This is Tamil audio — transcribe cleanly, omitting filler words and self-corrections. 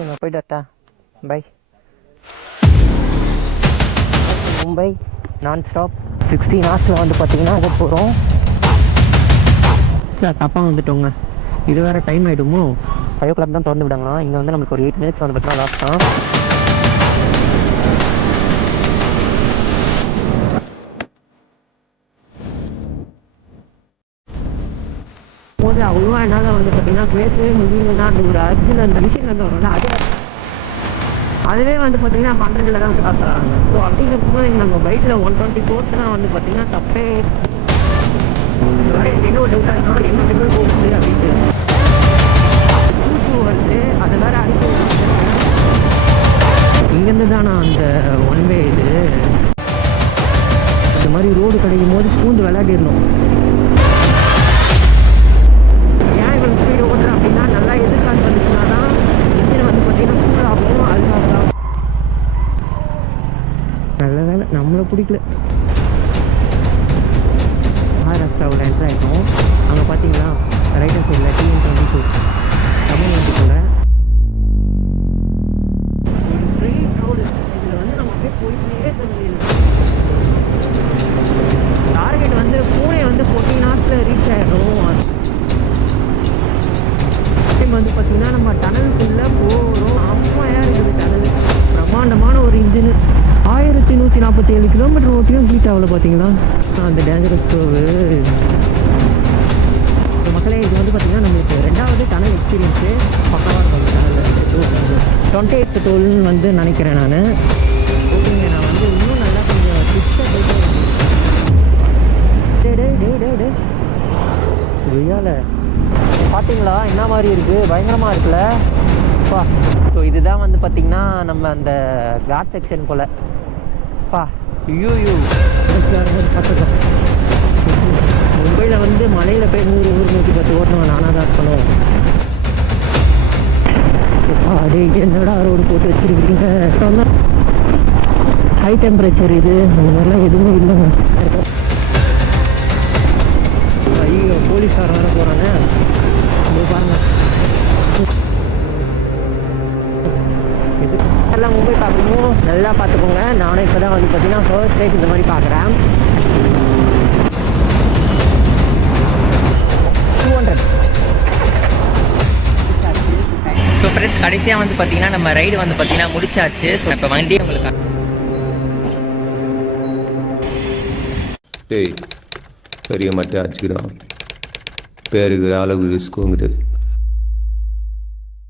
சரி நான் போய்ட்டு வரட்டா. பை. மும்பை நான் ஸ்டாப் 16 ஹவர்ஸில் வந்து பார்த்தீங்கன்னா அங்கே போகிறோம். சார் தப்பாக வந்துட்டோங்க. இது வேறு டைம் ஆகிடுமோ. 5 o'clock தான் திறந்து விடாங்களாம். இங்கே வந்து நம்மளுக்கு ஒரு 8 minutes வந்து பார்த்தீங்கன்னா லாஸ்ட் தான். போது அவ்வளோ என்னால் வந்து பார்த்தீங்கன்னா பேசவே முடியலன்னா அந்த ஒரு அர்ஜுன் அந்த விஷயம் வந்து வரும்ல அதுவே வந்து பார்த்தீங்கன்னா 12 தான் கிராஸ் ஆகிறாங்க. ஸோ அப்படிங்கிறப்போ நம்ம பைக்கில் 124 வந்து பார்த்தீங்கன்னா தப்பே என்ன ஒரு டவுட்டாக என்ன பெட்ரோல் போகுது அப்படின்ட்டு வருது. அது வேற அடிக்க இங்கேருந்து தான் நான் அந்த ஒன்வே இது இந்த மாதிரி ரோடு கிடைக்கும் போது பூந்து விளையாடிடணும். ஏன் இவங்க ஸ்பீடு ஓட்டுறேன் அப்படின்னா நல்லா எதிர்காலம் வந்துச்சுன்னா தான் இன்ஜின் வந்து பார்த்தீங்கன்னா சூப்பர் ஆகும். அதுக்காக தான் நல்ல வேலை நம்மளை பிடிக்கல. மகாராஷ்டிராவில் என்ட்ரு ஆகிட்டோம். அங்கே பார்த்தீங்களா ரைட்டர் சைடில் TN22 தமிழ் வந்து கூட ஸ்ட்ரெயிட் ரோடு. இதில் வந்து நம்ம அப்படியே போயிட்டே தெரியும். டார்கெட் வந்து பூனே வந்து 14 hours ரீச் ஆகிடும். டைம் வந்து பார்த்தீங்கன்னா நம்ம டனலுக்குள்ளே போகிறோம். அம்மையாக இருக்குது டனல். பிரம்மாண்டமான ஒரு இன்ஜினு 1147 கிலோமீட்டர் ஓட்டியும் ஹீட் ஆகல. பார்த்தீங்களா அந்த டேஞ்சரஸ் ஸ்டோவு. மக்களே இது வந்து பார்த்தீங்கன்னா நம்மளுக்கு 2வது டனல் எக்ஸ்பீரியன்ஸு பக்கவாக இருக்கும். டனல் 28 பெட்ரோல்னு வந்து நினைக்கிறேன் நான். ஓகேங்க நான் வந்து இன்னும் நல்லா கொஞ்சம் டிப்ஸாக போயிட்டு வெய்யால பார்த்தீங்களா என்ன மாதிரி இருக்குது, பயங்கரமாக இருக்குல்ல பா. ஸோ இதுதான் வந்து பார்த்திங்கன்னா நம்ம அந்த காட் செக்ஷன் போல் பா. மும்பையில் வந்து மலையில் போய் 100-110 ஓட்டணும். நானாக தான் இருக்கணும். அதே என்னடா ரோடு போட்டு வச்சுருக்கீங்க. ஹை டெம்பரேச்சர் இது அந்த மாதிரிலாம் எதுவுமே இல்லைங்க. ஐயோ போலீஸ்காரன் வேறு போகிறாங்க. பாருங்க எல்லாம் மும்பை பார்க்கணும். நல்லா பார்த்துக்கோங்க. நானும் இப்போ தான் வந்து பார்த்தீங்கன்னா ஃபர்ஸ்ட் டைம் இந்த மாதிரி பார்க்குறேன். 200. ஸோ ஃப்ரெண்ட்ஸ் கடைசியாக வந்து பார்த்தீங்கன்னா நம்ம ரைடு வந்து பார்த்தீங்கன்னா முடிச்சாச்சு. ஸோ இப்போ வண்டியே உங்களுக்கு பெரிய மட்டை அடிச்சுக்கிறான். பேருக்கு அளவு ரிஸ்க்குங்கிறது.